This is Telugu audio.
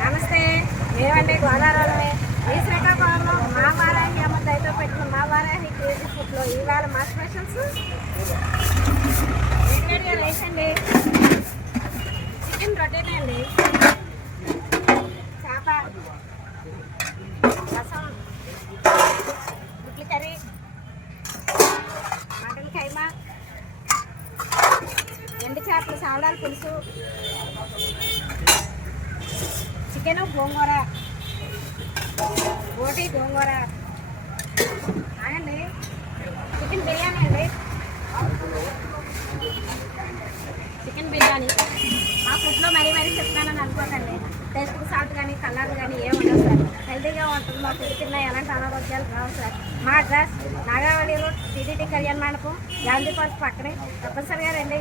నమస్తే, మేమండి గోదావరిలోనే ఈ శ్రీకాకుళంలో మా వారాహి అమ్మ దయతో పెట్టిన మా వారాహి క్రేజీ ఫుడ్లో ఇవాళ మా స్పెషల్స్ వేడివేడిగా వేసండి. చికెన్ రొట్టెనే అండి, చేప రసం, గుడ్లు కర్రీ, మటన్ కైమా, ఎండు చేపలు సావడాల పులుసు, చికెన్ గోంగూర, బోటి గోంగూర అండి, చికెన్ బిర్యానీ అండి, చికెన్ బిర్యానీ. మా ఫుడ్లో మరీ చెప్తానని అనుకోకండి. టేస్ట్ సాల్ట్ కానీ కలర్ కానీ ఏమి ఉండవు సార్. హెల్తీగా ఉంటుంది. మా ఫుడ్ తిన్నా ఎలాంటి అనారోగ్యాలు రావు సార్. మా అడ్రస్ నాగావళి రోడ్, టీటీడీ కళ్యాణ మండపం, గాంధీ పార్క్ పక్కనే. తప్పనిసరిగా రండి.